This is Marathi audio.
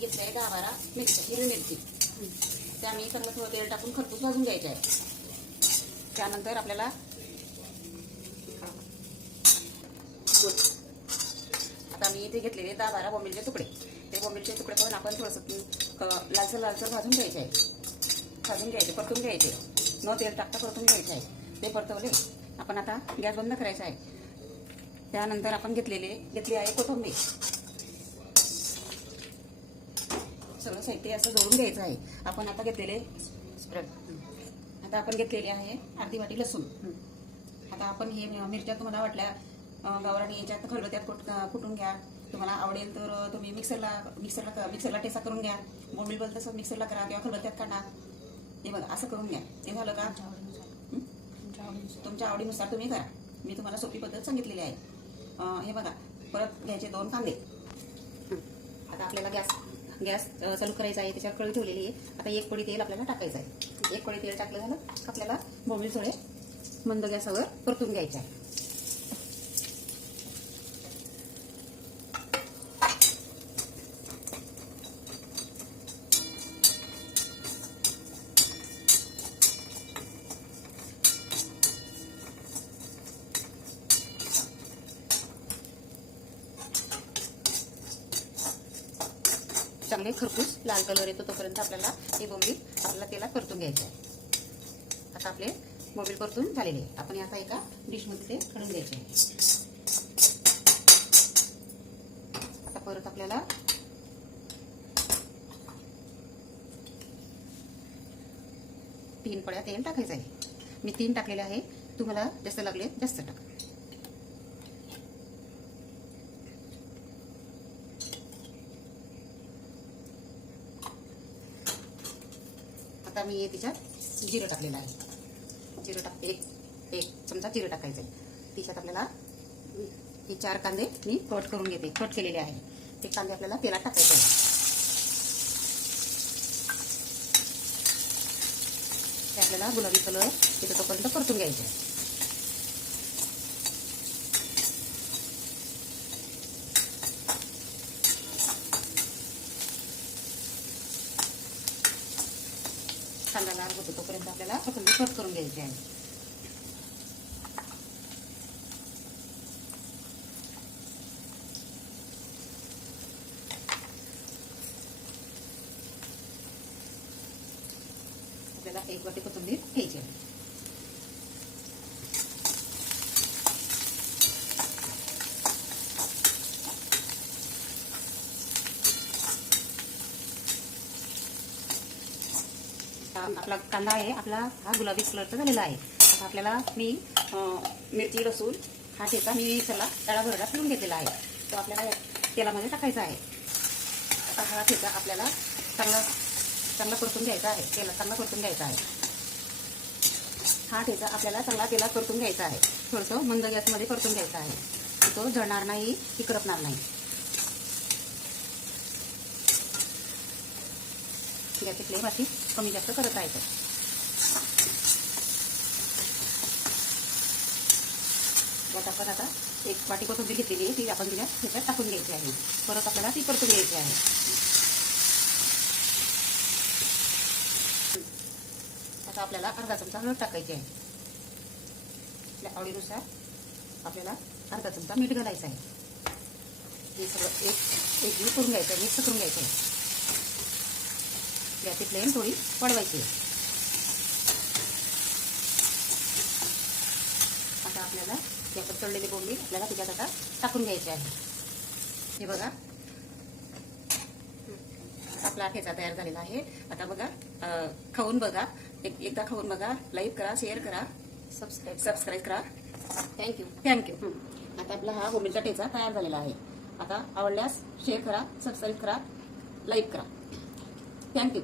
घेतली आहे दहा बारा मिरची हिरवी मिरची. त्या मी चांगलं थोडं तेल टाकून खरपूस भाजून घ्यायचे आहे. त्यानंतर आपल्याला आता मी इथे घेतलेले दहा बारा बोंबिलचे तुकडे. ते बोंबिलचे तुकडे पण आपण थोडंसं लालसर लालसर भाजून घ्यायचे आहे. भाजून घ्यायचे परतून घ्यायचे. न तेल टाकता परतून घ्यायचे आहे. ते परतवले. आपण आता गॅस बंद करायचा आहे. त्यानंतर आपण घेतलेले घेतली आहे कोथंबीर. सगळं साहित्य असं जोडून घ्यायचं आहे. आपण आता घेतलेले आता आपण घेतलेले आहे अर्धी वाटी लसूण. आता आपण हे मिरच्या तुम्हाला वाटल्या गावरानी याच्यात खलबत्यात कुट कुटून घ्या. तुम्हाला आवडेल तर तुम्ही मिक्सरला मिक्सरला मिक्सरला टेसा करून घ्या. बोंबील बोल तसं मिक्सरला करा किंवा खलबत्यात काढा. हे बघा असं करून घ्या. हे झालं का? तुमच्या आवडीनुसार. तुम्ही करा. मी तुम्हाला सोपी पद्धत सांगितलेली आहे. हे बघा परत घ्यायचे दोन कांदे. आता आपल्याला गॅस गॅस चालू करायचा आहे त्याच्यावर कळी ठेवलेली आहे. आता एक पडी तेल आपल्याला टाकायचं आहे. एक पडी तेल टाकलं झालं आपल्याला बोबळी थोडे मंद गॅसावर परतून घ्यायचे आहे. चांगले खरपूस. लाल कलर येतो तोपर्यंत आपल्याला हे बोंबील आपल्याला त्याला परतून घ्यायचे आहे आता आपले बोंबील परतून झालेले आहे आपण आता एका डिशमध्ये ते खडून घ्यायचे आहे आता परत आपल्याला तीन पळ्या तेल टाकायचं आहे. मी तीन टाकलेले आहे. तुम्हाला जास्त लागले जास्त टाका. आता मी हे तिच्यात जिरं टाकलेलं आहे. जिरं टाक एक एक चमचा जिरं टाकायचं आहे तिच्यात आपल्याला हे चार कांदे मी कट करून घेते. कट केलेले आहे. ते कांदे आपल्याला तेलात टाकायचे आहे ते आपल्याला गुलाबी कलर तिथं तोपर्यंत परतून घ्यायचे आहे कांदा लाल होतो तोपर्यंत आपल्याला कोथिंबीर कट करून घ्यायची आहे. आपल्याला एक वाटी कोथिंबीर घ्यायची आहे. आता आपला कांदा आहे आपला हा गुलाबी कलरचा झालेला आहे. आता आपल्याला मी मिरची लसूण हा ठेचा मी मिक्सरला तळा भरडा फिरून घेतलेला आहे. तो आपल्याला तेलामध्ये टाकायचा आहे. आता हा ठेचा आपल्याला चांगला चांगला परतून घ्यायचा आहे. तेला चांगला परतून घ्यायचा आहे. हा ठेचा आपल्याला चांगला तेला परतून घ्यायचा आहे. थोडंसं मंद गॅसमध्ये परतून घ्यायचा आहे. तो जळणार नाही की करपणार नाही. गॅसची फ्लेम अशी कमी जास्त करत आहे यात आपण आता एक वाटी जी घेतलेली आहे ती आपण तिला ह्याच्यात टाकून घ्यायची आहे. परत आपल्याला ती परतून घ्यायची आहे. आता आपल्याला अर्धा चमचा हळद टाकायची आहे. आपल्या आवडीनुसार आपल्याला अर्धा चमचा मीठ घालायचं आहे. हे सगळं एक एक करून घ्यायचं आहे मिक्स करून घ्यायचं आहे. गॅसची फ्लेम थोडी आहे. आता आपल्याला आपण तळलेले बोंबील आपल्याला त्याच्यात आता टाकून घ्यायचे आहे. हे बघा. आपला ठेचा तयार झालेला आहे. आता बघा खाऊन बघा. एक एकदा खाऊन बघा. लाईक करा शेअर करा. सबस्क्राईब सबस्क्राईब करा. थँक्यू थँक्यू आता आपला हा बोंबीलचा ठेचा तयार झालेला आहे. आता आवडल्यास शेअर करा सबस्क्राईब करा. लाईक करा. थँक्यू